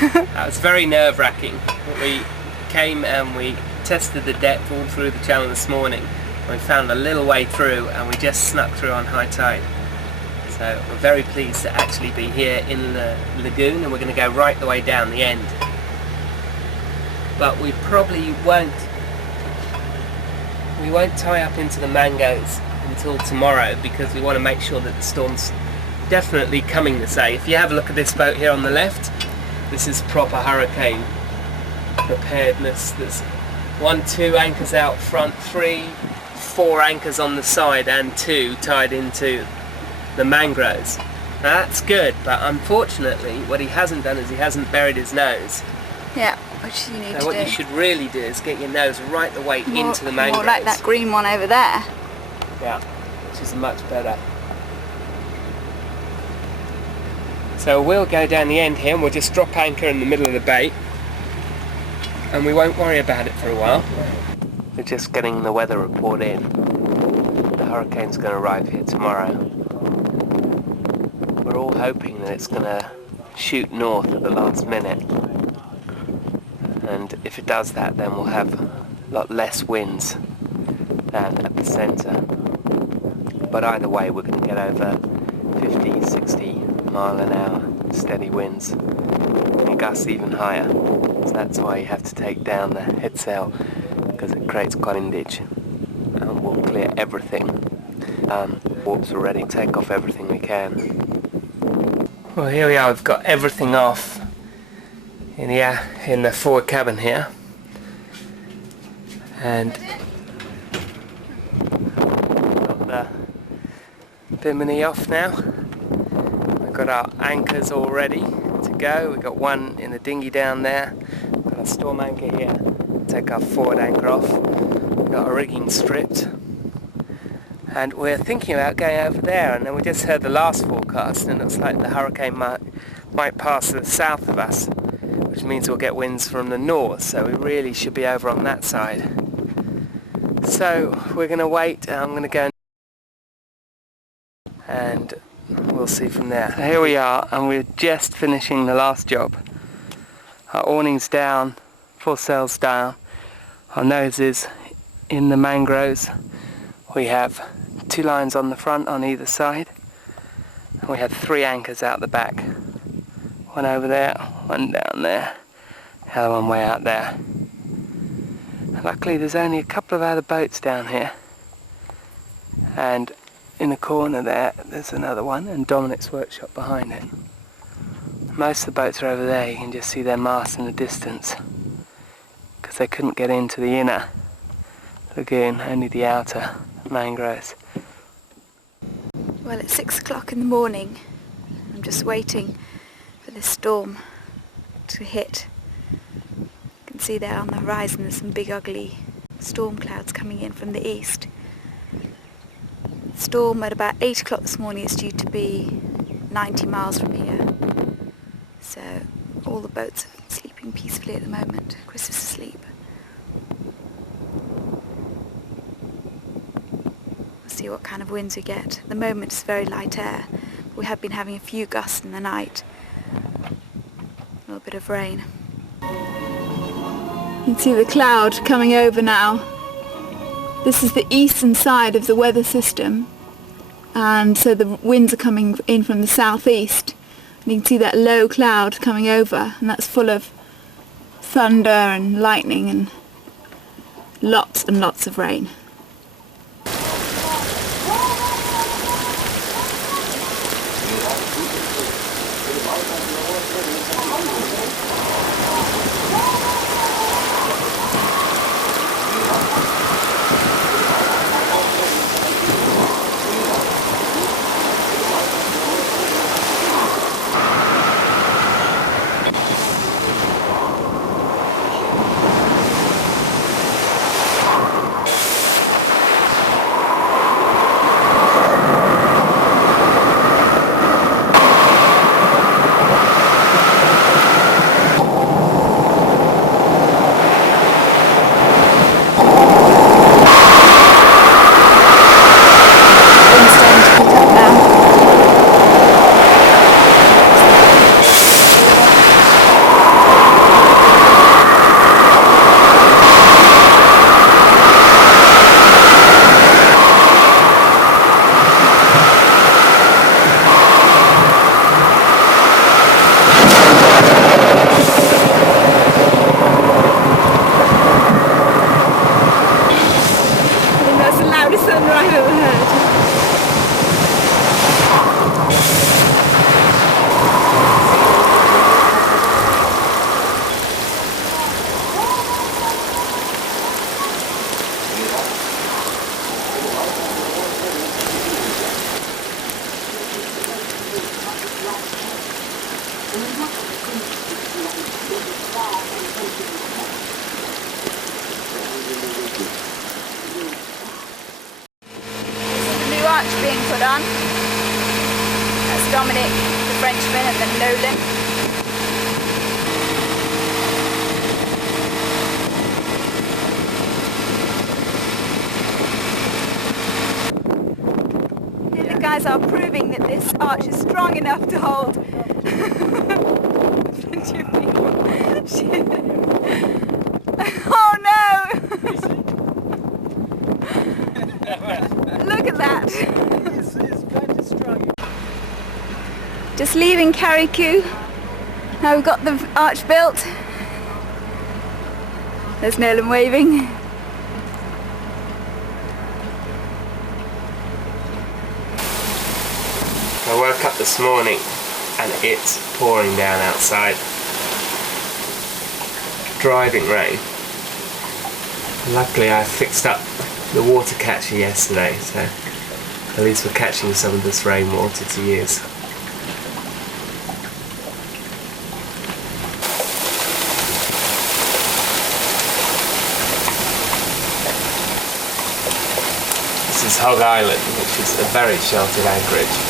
That was very nerve-wracking. We came and we tested the depth all through the channel this morning. We found a little way through and we just snuck through on high tide. So we're very pleased to actually be here in the lagoon, and we're going to go right the way down the end. But we probably won't tie up into the mangoes until tomorrow, because we want to make sure that the storm's definitely coming this way. If you have a look at this boat here on the left, this is proper hurricane preparedness. There's 1, 2 anchors out front, 3, 4 anchors on the side, and 2 tied into the mangroves. Now that's good, but unfortunately what he hasn't done is he hasn't buried his nose. Yeah, which you need to do. What you should really do is get your nose right the way into the mangroves. More like that green one over there. Yeah, which is much better. So we'll go down the end here and we'll just drop anchor in the middle of the bay, and we won't worry about it for a while. We're just getting the weather report in. The hurricane's going to arrive here tomorrow. We're all hoping that it's going to shoot north at the last minute. And if it does that, then we'll have a lot less winds than at the centre. But either way, we're going to get over 50, 60 mile an hour steady winds, and gusts even higher. So that's why you have to take down the headsail, because it creates quite windage. And we'll clear everything. Warps are ready to take off everything we can. Well, here we are. We've got everything off in the forward cabin here, and got the bimini off now. We've got our anchors all ready to go. We've got one in the dinghy down there. We've got our storm anchor here. Take our forward anchor off. We've got our rigging stripped, and we're thinking about going over there. And then we just heard the last forecast, and it looks like the hurricane might pass to the south of us, which means we'll get winds from the north, so we really should be over on that side. So we're going to wait. I'm going to go and we'll see from there. So here we are, and we're just finishing the last job. Our awning's down, foresail's down, our nose is in the mangroves. We have 2 lines on the front on either side, and we have 3 anchors out the back. One over there, one down there, the other one way out there. And luckily there's only a couple of other boats down here, and in the corner there's another one, and Dominic's workshop behind it. Most of the boats are over there. You can just see their masts in the distance, because they couldn't get into the inner lagoon, only the outer mangroves. Well, it's 6 o'clock in the morning. I'm just waiting for this storm to hit. You can see there on the horizon there's some big ugly storm clouds coming in from the east. The storm at about 8 o'clock this morning is due to be 90 miles from here. So all the boats are sleeping peacefully at the moment. Chris is asleep. We'll see what kind of winds we get. At the moment it's very light air. We have been having a few gusts in the night. A little bit of rain. You can see the cloud coming over now. This is the eastern side of the weather system, and so the winds are coming in from the southeast. And you can see that low cloud coming over, and that's full of thunder and lightning and lots of rain. done. That's Dominic, the Frenchman, and then Nolan. Here the guys are proving that this arch is strong enough to hold. Plenty of people. Shit. Oh no! Look at that! It's kind of strong. Just leaving Carriacou. Now we've got the arch built. There's Nolan waving. I woke up this morning and it's pouring down outside. Driving rain. Luckily I fixed up the water catcher yesterday, so at least we're catching some of this rainwater to use. This is Hog Island, which is a very sheltered anchorage.